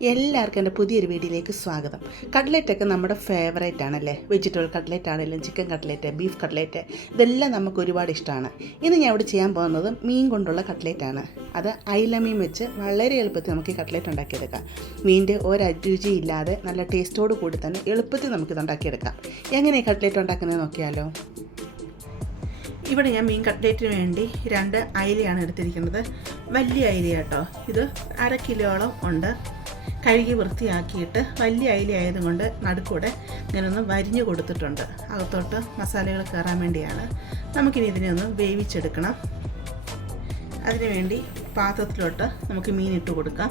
എല്ലാവർക്കും എന്റെ പുതിയൊരു വീഡിയോയിലേക്ക് സ്വാഗതം. കട്ട്ലറ്റൊക്കെ നമ്മുടെ ഫേവറേറ്റ് ആണല്ലേ? വെജിറ്റബിൾ കട്ട്ലറ്റ് ആണെങ്കിലും ചിക്കൻ കട്ട്ലറ്റ് ബീഫ് കട്ട്ലറ്റ് ഇതെല്ലാം നമുക്ക് ഒരുപാട് ഇഷ്ടമാണ്. ഇന്ന് ഞാൻ ഇവിടെ ചെയ്യാൻ പോകുന്നത് മീൻ കൊണ്ടുള്ള കട്ട്ലറ്റാണ് അത് അയില മീൻ വെച്ച് വളരെ എളുപ്പത്തിൽ നമുക്ക് ഈ കട്ട്ലറ്റ് ഉണ്ടാക്കിയെടുക്കാം. മീനിന്റെ ഒരരുചി ഇല്ലാതെ നല്ല ടേസ്റ്റോട് കൂടി തന്നെ എളുപ്പത്തിൽ നമുക്കിത് ഉണ്ടാക്കിയെടുക്കാം. എങ്ങനെ കട്ട്ലറ്റ് ഉണ്ടാക്കുന്നത് നോക്കിയാലോ? ഇവിടെ ഞാൻ മീൻ കട്ട്ലേറ്റിന് വേണ്ടി രണ്ട് അയിലയാണ് എടുത്തിരിക്കുന്നത്. വലിയ അയില കേട്ടോ ഇത് അര കിലോളം ഉണ്ട്. കഴുകി വൃത്തിയാക്കിയിട്ട് വലിയ അയില ആയതുകൊണ്ട് നടുക്കൂടെ ഇങ്ങനൊന്ന് വരിഞ്ഞു കൊടുത്തിട്ടുണ്ട്. അകത്തോട്ട് മസാലകൾ കയറാൻ വേണ്ടിയാണ്. നമുക്കിനി ഇതിനെ ഒന്ന് വേവിച്ചെടുക്കണം. അതിനുവേണ്ടി പാത്രത്തിലോട്ട് നമുക്ക് മീൻ ഇട്ട് കൊടുക്കാം.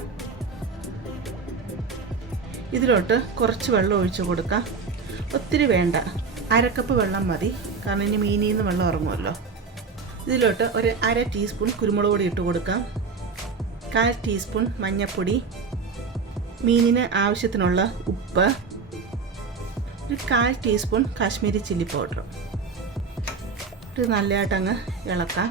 ഇതിലോട്ട് കുറച്ച് വെള്ളം ഒഴിച്ചു കൊടുക്കാം. ഒത്തിരി വേണ്ട. അരക്കപ്പ് വെള്ളം മതി. കാരണം ഇനി മീനിൽ നിന്ന് വെള്ളം ഇറങ്ങുമല്ലോ. ഇതിലോട്ട് ഒരു അര ടീസ്പൂൺ കുരുമുളക് പൊടി ഇട്ട് കൊടുക്കാം. കാൽ ടീസ്പൂൺ മഞ്ഞൾപ്പൊടി മീനിന് ആവശ്യത്തിനുള്ള ഉപ്പ് ഒരു കാൽ ടീസ്പൂൺ കാശ്മീരി ചില്ലി പൗഡർ. ഇത് നല്ലതായിട്ടങ്ങ് ഇളക്കാം.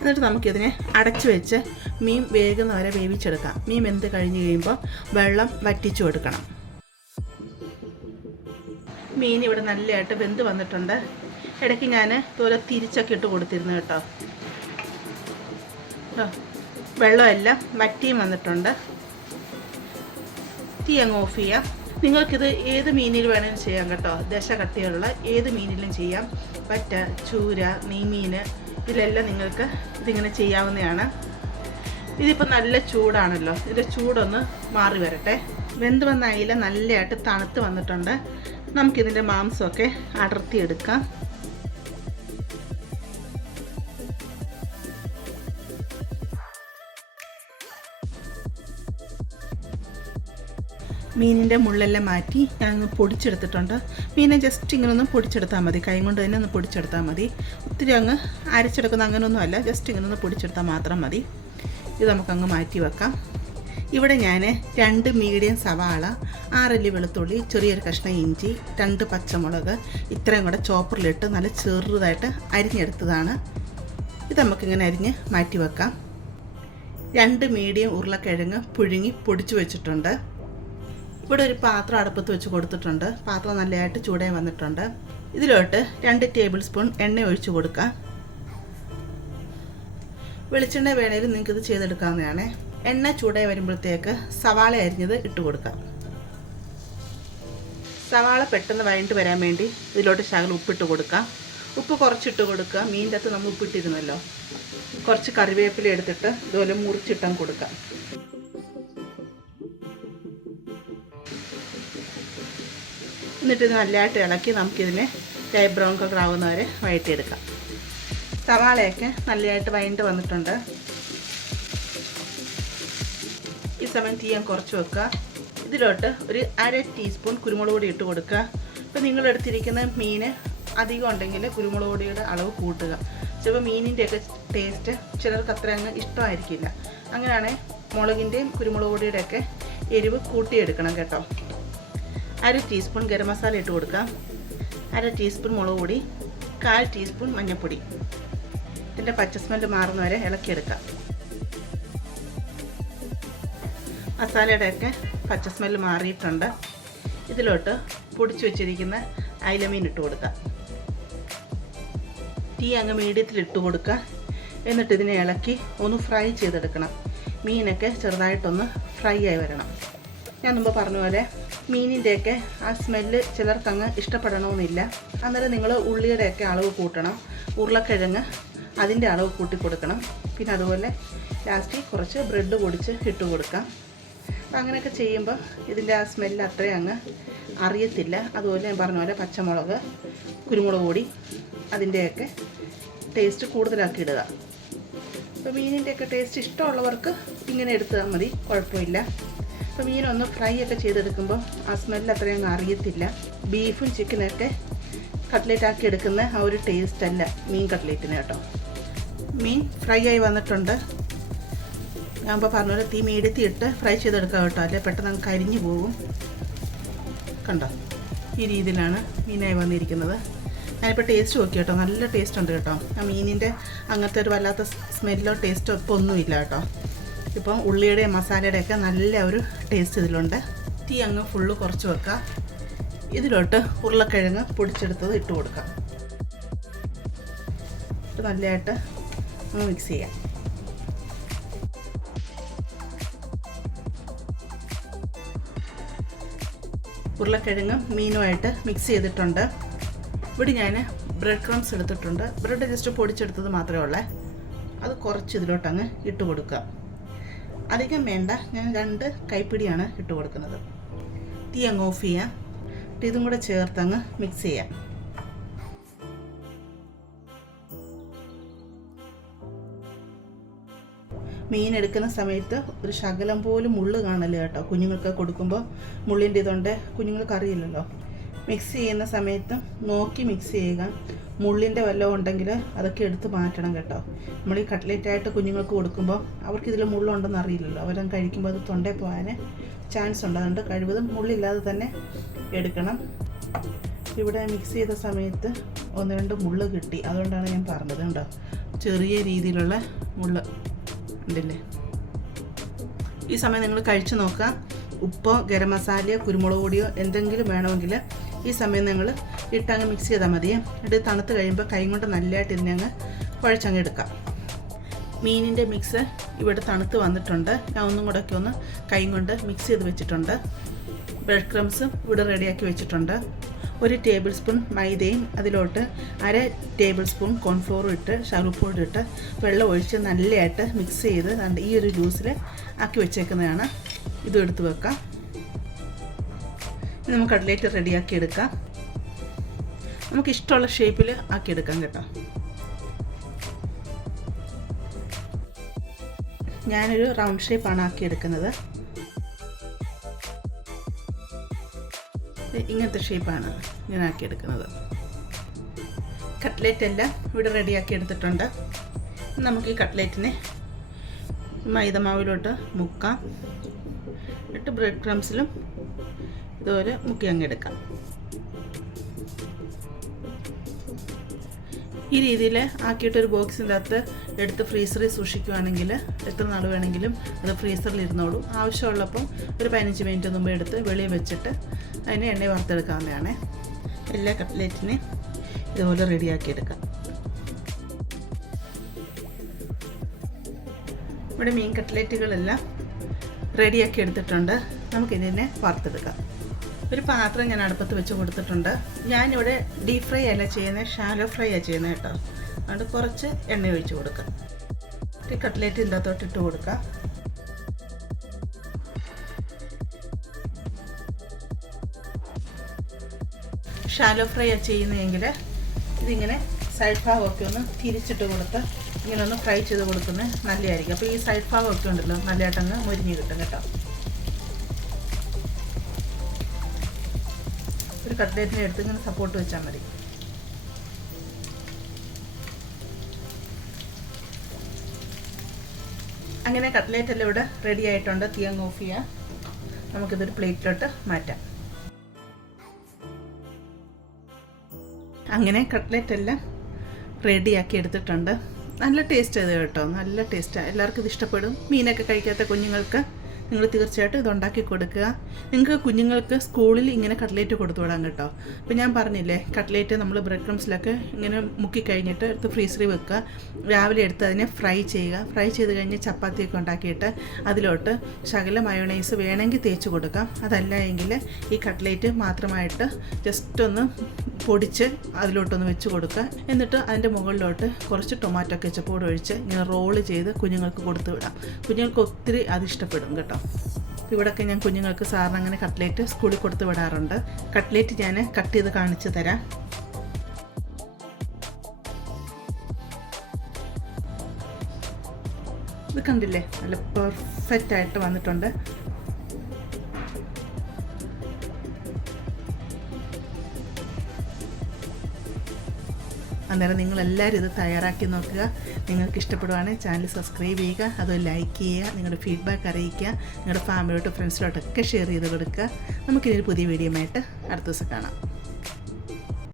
എന്നിട്ട് നമുക്കിതിനെ അടച്ചു വെച്ച് മീൻ വേഗം വരെ വേവിച്ചെടുക്കാം. മീൻ വെന്ത് കഴിഞ്ഞ് കഴിയുമ്പോൾ വെള്ളം വറ്റിച്ചു കൊടുക്കണം. മീൻ ഇവിടെ നല്ലതായിട്ട് വെന്ത് വന്നിട്ടുണ്ട്. ഇടയ്ക്ക് ഞാൻ ഇതുപോലെ തിരിച്ചൊക്കെ ഇട്ട് കൊടുത്തിരുന്നു കേട്ടോ. വെള്ളമെല്ലാം വറ്റിയും വന്നിട്ടുണ്ട്. തീ അങ്ങ് ഓഫ് ചെയ്യാം. നിങ്ങൾക്കിത് ഏത് മീനിൽ വേണമെങ്കിലും ചെയ്യാം കേട്ടോ. ദശ കട്ടിയുള്ള ഏത് മീനിലും ചെയ്യാം. പറ്റ ചൂര നെയ്മീൻ ഇതിലെല്ലാം നിങ്ങൾക്ക് ഇതിങ്ങനെ ചെയ്യാവുന്നതാണ്. ഇതിപ്പോൾ നല്ല ചൂടാണല്ലോ. ഇതിന്റെ ചൂടൊന്ന് മാറി വരട്ടെ. വെന്ത് വന്ന അയില നല്ലതായിട്ട് തണുത്ത് വന്നിട്ടുണ്ട്. നമുക്കിതിന്റെ മാംസമൊക്കെ അടർത്തിയെടുക്കാം. മീനിന്റെ മുള്ളെല്ലാം മാറ്റി ഞാനൊന്ന് പൊടിച്ചെടുത്തിട്ടുണ്ട്. മീനെ ജസ്റ്റ് ഇങ്ങനെ ഒന്ന് പൊടിച്ചെടുത്താൽ മതി. കൈ കൊണ്ട് തന്നെ ഒന്ന് പൊടിച്ചെടുത്താൽ മതി. ഒത്തിരി അങ്ങ് അരച്ചെടുക്കുന്ന അങ്ങനെയൊന്നും അല്ല. ജസ്റ്റ് ഇങ്ങനെ ഒന്ന് പൊടിച്ചെടുത്താൽ മാത്രം മതി. ഇത് നമുക്കങ്ങ് മാറ്റി വെക്കാം. ഇവിടെ ഞാൻ രണ്ട് മീഡിയം സവാള ആറല്ലി വെളുത്തുള്ളി ചെറിയൊരു കഷ്ണം ഇഞ്ചി രണ്ട് പച്ചമുളക് ഇത്രയും കൂടെ ചോപ്പറിലിട്ട് നല്ല ചെറുതായിട്ട് അരിഞ്ഞെടുത്തതാണ്. ഇത് നമുക്കിങ്ങനെ അരിഞ്ഞ് മാറ്റി വെക്കാം. രണ്ട് മീഡിയം ഉരുളക്കിഴങ്ങ് പുഴുങ്ങി പൊടിച്ചു വെച്ചിട്ടുണ്ട്. ഇവിടെ ഒരു പാത്രം അടുപ്പത്ത് വെച്ച് കൊടുത്തിട്ടുണ്ട്. പാത്രം നല്ലതായിട്ട് ചൂടായി വന്നിട്ടുണ്ട്. ഇതിലോട്ട് രണ്ട് ടേബിൾ സ്പൂൺ എണ്ണ ഒഴിച്ചു കൊടുക്കാം. വെളിച്ചെണ്ണ വേണേലും നിങ്ങൾക്ക് ഇത് ചെയ്തെടുക്കാവുന്നതാണ്. എണ്ണ ചൂടായി വരുമ്പോഴത്തേക്ക് സവാള അരിഞ്ഞത് ഇട്ട് കൊടുക്കാം. സവാള പെട്ടെന്ന് വഴണ്ട് വരാൻ വേണ്ടി ഇതിലോട്ട് ശകലം ഉപ്പിട്ട് കൊടുക്കാം. ഉപ്പ് കുറച്ചിട്ട് കൊടുക്കുക മീനിന്റെ അകത്ത് നമ്മൾ ഉപ്പിട്ടിരുന്നല്ലോ. കുറച്ച് കറിവേപ്പില എടുത്തിട്ട് ഇതുപോലെ മുറിച്ചിട്ടാൻ കൊടുക്കാം. എന്നിട്ട് നല്ലതായിട്ട് ഇളക്കി നമുക്കിതിനെ ലൈറ്റ് ബ്രൗൺ കളർ ആവുന്നവരെ വഴറ്റിയെടുക്കാം. സവാളയൊക്കെ നല്ലതായിട്ട് വഴണ്ട് വന്നിട്ടുണ്ട്. ഈ സമയം തീയാൻ കുറച്ച് വെക്കുക. ഇതിലോട്ട് ഒരു അര ടീസ്പൂൺ കുരുമുളക് പൊടി ഇട്ട് കൊടുക്കുക. ഇപ്പം നിങ്ങളെടുത്തിരിക്കുന്ന മീൻ അധികം ഉണ്ടെങ്കിൽ കുരുമുളക് പൊടിയുടെ അളവ് കൂട്ടുക. ചിലപ്പോൾ മീനിന്റെയൊക്കെ ടേസ്റ്റ് ചിലർക്ക് അത്ര അങ്ങ് ഇഷ്ടമായിരിക്കില്ല. അങ്ങനെയാണെങ്കിൽ മുളകിന്റെയും കുരുമുളക് പൊടിയുടെയൊക്കെ എരിവ് കൂട്ടിയെടുക്കണം കേട്ടോ. അര ടീസ്പൂൺ ഗരം മസാല ഇട്ട് കൊടുക്കാം. അര ടീസ്പൂൺ മുളക് പൊടി കാൽ ടീസ്പൂൺ മഞ്ഞൾപ്പൊടി. ഇതിന്റെ പച്ച സ്മെല്ല് മാറുന്ന വരെ ഇളക്കിയെടുക്കാം. മസാലയുടെയൊക്കെ പച്ച സ്മെല്ല് മാറിയിട്ടുണ്ട്. ഇതിലോട്ട് പൊടിച്ചു വെച്ചിരിക്കുന്ന അയിലമീൻ ഇട്ട് കൊടുക്കാം. തീ അങ്ങ് മീഡിയത്തിൽ ഇട്ട് കൊടുക്കുക. എന്നിട്ട് ഇതിനെ ഇളക്കി ഒന്ന് ഫ്രൈ ചെയ്തെടുക്കണം. മീനൊക്കെ ചെറുതായിട്ടൊന്ന് ഫ്രൈ ആയി വരണം. ഞാൻ മുമ്പ് പറഞ്ഞ പോലെ മീനിന്റെയൊക്കെ ആ സ്മെല്ല് ചിലർക്കങ്ങ് ഇഷ്ടപ്പെടണമെന്നില്ല. അന്നേരം നിങ്ങൾ ഉള്ളിയുടെയൊക്കെ അളവ് കൂട്ടണം. ഉരുളക്കിഴങ്ങ് അതിന്റെ അളവ് കൂട്ടി കൊടുക്കണം പിന്നെ അതുപോലെ ലാസ്റ്റിൽ കുറച്ച് ബ്രെഡ് പൊടിച്ച് ഇട്ട് കൊടുക്കാം. അപ്പം അങ്ങനെയൊക്കെ ചെയ്യുമ്പോൾ ഇതിന്റെ ആ സ്മെല്ല് അത്രയും അങ്ങ് അറിയത്തില്ല. അതുപോലെ ഞാൻ പറഞ്ഞ പോലെ പച്ചമുളക് കുരുമുളക് പൊടി അതിന്റെയൊക്കെ ടേസ്റ്റ് കൂടുതലാക്കി ഇടുക. അപ്പോൾ മീനിന്റെയൊക്കെ ടേസ്റ്റ് ഇഷ്ടമുള്ളവർക്ക് ഇങ്ങനെ എടുത്താൽ മതി. കുഴപ്പമില്ല. അപ്പോൾ മീനൊന്ന് ഫ്രൈ ഒക്കെ ചെയ്തെടുക്കുമ്പോൾ ആ സ്മെല്ല് അത്രയും അറിയത്തില്ല. ബീഫും ചിക്കനൊക്കെ കട്ട്ലേറ്റ് ആക്കി എടുക്കുന്ന ആ ഒരു ടേസ്റ്റ് അല്ല മീൻ കട്ട്ലേറ്റിന് കേട്ടോ. മീൻ ഫ്രൈ ആയി വന്നിട്ടുണ്ട്. ഞാൻ ഇപ്പോൾ പറഞ്ഞ പോലെ തീ മീഡിയത്തിയിട്ട് ഫ്രൈ ചെയ്തെടുക്കാം കേട്ടോ. അല്ലെ? പെട്ടെന്ന് അങ്ങ് കരിഞ്ഞു പോകും. കണ്ടോ? ഈ രീതിയിലാണ് മീനായി വന്നിരിക്കുന്നത്. ഞാനിപ്പോൾ ടേസ്റ്റ് നോക്കി കേട്ടോ. നല്ല ടേസ്റ്റ് ഉണ്ട് കേട്ടോ. ആ മീനിന്റെ അങ്ങനത്തെ ഒരു വല്ലാത്ത സ്മെല്ലോ ടേസ്റ്റോ ഇപ്പോൾ ഒന്നുമില്ല കേട്ടോ. ഇപ്പം ഉള്ളിയുടെയും മസാലയുടെ ഒക്കെ നല്ല ഒരു ടേസ്റ്റ് ഇതിലുണ്ട്. തീ അങ്ങ് ഫുള്ള് കുറച്ച് വെക്കാം. ഇതിലോട്ട് ഉരുളക്കിഴങ്ങ് പൊടിച്ചെടുത്തത് ഇട്ട് കൊടുക്കാം. നല്ലതായിട്ട് മിക്സ് ചെയ്യാം. ഉരുളക്കിഴങ്ങ് മീനുമായിട്ട് മിക്സ് ചെയ്തിട്ടുണ്ട്. ഇവിടെ ഞാൻ ബ്രെഡ് ക്രംസ് എടുത്തിട്ടുണ്ട്. ബ്രെഡ് ജസ്റ്റ് പൊടിച്ചെടുത്തത് മാത്രമേ ഉള്ളേ. അത് കുറച്ച് ഇതിലോട്ടങ്ങ് ഇട്ട് കൊടുക്കുക അധികം വേണ്ട. ഞാൻ രണ്ട് കൈപ്പിടിയാണ് ഇട്ട് കൊടുക്കുന്നത്. തീ അങ്ങ് ഓഫ് ചെയ്യാം. ഇതും കൂടെ ചേർത്ത് അങ്ങ് മിക്സ് ചെയ്യാം. മീൻ എടുക്കുന്ന സമയത്ത് ഒരു ശകലം പോലും മുള്ള് കാണൽ കേട്ടോ. കുഞ്ഞുങ്ങൾക്ക് കൊടുക്കുമ്പോൾ മുള്ളിന്റെ ഇതുണ്ട്. കുഞ്ഞുങ്ങൾക്ക് അറിയില്ലല്ലോ. മിക്സ് ചെയ്യുന്ന സമയത്ത് നോക്കി മിക്സ് ചെയ്യുക. മുള്ളിന്റെ വല്ലതും ഉണ്ടെങ്കിൽ അതൊക്കെ എടുത്ത് മാറ്റണം കേട്ടോ. നമ്മൾ ഈ കട്ട്ലേറ്റ് ആയിട്ട് കുഞ്ഞുങ്ങൾക്ക് കൊടുക്കുമ്പോൾ അവർക്ക് ഇതിൽ മുള്ളുണ്ടെന്ന് അറിയില്ലല്ലോ. അവരത് കഴിക്കുമ്പോൾ അത് തൊണ്ടയിൽ പോകാൻ ചാൻസ് ഉണ്ട്. അതുകൊണ്ട് കഴിവതും മുള്ളില്ലാതെ തന്നെ എടുക്കണം. ഇവിടെ മിക്സ് ചെയ്ത സമയത്ത് ഒന്ന് രണ്ട് മുള്ള് കിട്ടി. അതുകൊണ്ടാണ് ഞാൻ പറഞ്ഞത് കേട്ടോ. ചെറിയ രീതിയിലുള്ള മുള്ള് ഉണ്ടല്ലേ? ഈ സമയം നിങ്ങൾ കഴിച്ചു നോക്കുക. ഉപ്പോ ഗരം മസാലയോ കുരുമുളക് പൊടിയോ എന്തെങ്കിലും വേണമെങ്കിൽ ഈ സമയം നിങ്ങൾ ഇട്ടങ്ങ് മിക്സ് ചെയ്താൽ മതി. എന്നിട്ട് തണുത്ത് കഴിയുമ്പോൾ കൈ കൊണ്ട് നല്ലതായിട്ട് ഇതിനെ അങ്ങ് കുഴച്ചങ്ങ് എടുക്കാം. മീനിന്റെ മിക്സ് ഇവിടെ തണുത്ത് വന്നിട്ടുണ്ട്. ഞാൻ ഒന്നും കൂടെ ഒക്കെ ഒന്ന് കൈ കൊണ്ട് മിക്സ് ചെയ്ത് വെച്ചിട്ടുണ്ട്. ബ്രെഡ് ക്രംസ് ഇവിടെ റെഡിയാക്കി വെച്ചിട്ടുണ്ട്. ഒരു ടേബിൾ സ്പൂൺ മൈദയും അതിലോട്ട് അര ടേബിൾ സ്പൂൺ കോൺഫ്ലോറും ഇട്ട് ഷറുപ്പോടും ഇട്ട് വെള്ളം ഒഴിച്ച് നല്ലതായിട്ട് മിക്സ് ചെയ്ത് ഈ ഒരു ജ്യൂസിൽ ആക്കി വെച്ചേക്കുന്നതാണ്. ഇതും എടുത്ത് വെക്കാം. നമുക്ക് കട്ലേറ്റ് റെഡിയാക്കി എടുക്കാം. നമുക്ക് ഇഷ്ടമുള്ള ഷേപ്പിൽ ആക്കിയെടുക്കാം കേട്ടോ. ഞാനൊരു റൗണ്ട് ഷേപ്പാണ് ആക്കിയെടുക്കുന്നത് ഇങ്ങനത്തെ ഷേപ്പാണ് ഞാൻ ആക്കിയെടുക്കുന്നത് കട്ട്ലേറ്റ് എല്ലാം ഇവിടെ റെഡിയാക്കി എടുത്തിട്ടുണ്ട്. നമുക്ക് ഈ കട്ട്ലേറ്റിനെ മൈദമാവിലോട്ട് മുക്കാം. എന്നിട്ട് ബ്രെഡ് ക്രംസിലും ഇതുപോലെ മുക്കി അങ്ങ് എടുക്കാം. ഈ രീതിയിൽ ആക്കിയിട്ടൊരു ബോക്സിന്റെ അകത്ത് എടുത്ത് ഫ്രീസറിൽ സൂക്ഷിക്കുകയാണെങ്കിൽ എത്ര നാൾ വേണമെങ്കിലും അത് ഫ്രീസറിൽ ഇരുന്നോളൂ. ആവശ്യമുള്ളപ്പം ഒരു പതിനഞ്ച് മിനിറ്റ് മുമ്പ് എടുത്ത് വെളിയിൽ വെച്ചിട്ട് അതിനെ എണ്ണ വറുത്തെടുക്കാവുന്നതാണ്. എല്ലാ കട്ട്ലേറ്റിനെയും ഇതുപോലെ റെഡിയാക്കി എടുക്കാം. ഇവിടെ മീൻ കട്ട്ലേറ്റുകളെല്ലാം റെഡിയാക്കി എടുത്തിട്ടുണ്ട്. നമുക്കിതിനെ വറുത്തെടുക്കാം. ഒരു പാത്രം ഞാൻ അടുപ്പത്ത് വെച്ച് കൊടുത്തിട്ടുണ്ട്. ഞാനിവിടെ ഡീപ് ഫ്രൈ അല്ല ചെയ്യുന്നത് ഷാലോ ഫ്രൈ ആണ് ചെയ്യുന്നത് കേട്ടോ. അതുകൊണ്ട് കുറച്ച് എണ്ണ ഒഴിച്ച് കൊടുക്കാം. ഈ കട്ട്ലേറ്റ് ഇതിന്റെ അകത്തോട്ട് ഇട്ട് കൊടുക്കാം. ഷാലോ ഫ്രൈ ആണ് ചെയ്യുന്നതെങ്കിൽ ഇതിങ്ങനെ സൈഡ് ഭാഗമൊക്കെ ഒന്ന് തിരിച്ചിട്ട് കൊടുത്ത് ഇങ്ങനെ ഒന്ന് ഫ്രൈ ചെയ്ത് കൊടുക്കുന്നത് നല്ലതായിരിക്കും അപ്പോൾ ഈ സൈഡ് ഭാഗം ഒക്കെ ഉണ്ടല്ലോ നല്ലതായിട്ടങ്ങ് മുരിഞ്ഞ് കിട്ടും കേട്ടോ. ഒരു കട്ട്ലേറ്റിന്റെ എടുത്ത് ഇങ്ങനെ സപ്പോർട്ട് വെച്ചാൽ മതി. അങ്ങനെ കട്ട്ലേറ്റ് എല്ലാം ഇവിടെ റെഡി ആയിട്ടുണ്ട്. തീയങ്ങ് ഓഫ് ചെയ്യാം. നമുക്കിതൊരു പ്ലേറ്റിലോട്ട് മാറ്റാം. അങ്ങനെ കട്ട്ലേറ്റ് എല്ലാം റെഡിയാക്കി എടുത്തിട്ടുണ്ട്. നല്ല ടേസ്റ്റ് ചെയ്ത് കേട്ടോ? നല്ല ടേസ്റ്റാണ് എല്ലാവർക്കും ഇത് ഇഷ്ടപ്പെടും. മീനൊക്കെ കഴിക്കാത്ത കുഞ്ഞുങ്ങൾക്ക് നിങ്ങൾ തീർച്ചയായിട്ടും ഇത് ഉണ്ടാക്കി കൊടുക്കുക. നിങ്ങൾക്ക് കുഞ്ഞുങ്ങൾക്ക് സ്കൂളിൽ ഇങ്ങനെ കട്ട്ലേറ്റ് കൊടുത്തു വിടാം കേട്ടോ. അപ്പോൾ ഞാൻ പറഞ്ഞില്ലേ കട്ട്ലേറ്റ് നമ്മൾ ബ്രെഡ് ക്രംസിലൊക്കെ ഇങ്ങനെ മുക്കി കഴിഞ്ഞിട്ട് എടുത്ത് ഫ്രീസറിൽ വെക്കുക. രാവിലെ എടുത്ത് അതിനെ ഫ്രൈ ചെയ്യുക. ഫ്രൈ ചെയ്ത് കഴിഞ്ഞ് ചപ്പാത്തിയൊക്കെ ഉണ്ടാക്കിയിട്ട് അതിലോട്ട് ശകല മയോണൈസ് വേണമെങ്കിൽ തേച്ച് കൊടുക്കാം. അതല്ല എങ്കിൽ ഈ കട്ട്ലേറ്റ് മാത്രമായിട്ട് ജസ്റ്റ് ഒന്ന് പൊടിച്ച് അതിലോട്ടൊന്ന് വെച്ച് കൊടുക്കുക. എന്നിട്ട് അതിന്റെ മുകളിലോട്ട് കുറച്ച് ടൊമാറ്റോ കെച്ചപ്പോട് ഒഴിച്ച് ഇങ്ങനെ റോൾ ചെയ്ത് കുഞ്ഞുങ്ങൾക്ക് കൊടുത്തു വിടാം. കുഞ്ഞുങ്ങൾക്ക് ഒത്തിരി അത് ഇഷ്ടപ്പെടും കേട്ടോ. ഇവിടെയൊക്കെ ഞാൻ കുഞ്ഞുങ്ങൾക്ക് സാറിന് അങ്ങനെ കട്ട്ലേറ്റ് സ്കൂളിൽ കൊടുത്ത് വിടാറുണ്ട്. കട്ട്ലേറ്റ് ഞാൻ കട്ട് ചെയ്ത് കാണിച്ചു തരാം. ഇത് കണ്ടില്ലേ? നല്ല പെർഫെക്റ്റ് ആയിട്ട് വന്നിട്ടുണ്ട്. അന്നേരം നിങ്ങൾ എല്ലാവരും ഇത് തയ്യാറാക്കി നോക്കുക. നിങ്ങൾക്ക് ഇഷ്ടപ്പെടുവാണെങ്കിൽ ചാനൽ സബ്സ്ക്രൈബ് ചെയ്യുക. അത് ലൈക്ക് ചെയ്യുക. നിങ്ങളുടെ ഫീഡ്ബാക്ക് അറിയിക്കുക. നിങ്ങളുടെ ഫാമിലിയോട്ട് ഫ്രണ്ട്സിലോട്ടൊക്കെ ഷെയർ ചെയ്ത് കൊടുക്കുക. നമുക്കിനി ഒരു പുതിയ വീഡിയോ ആയിട്ട് അടുത്ത ദിവസം കാണാം.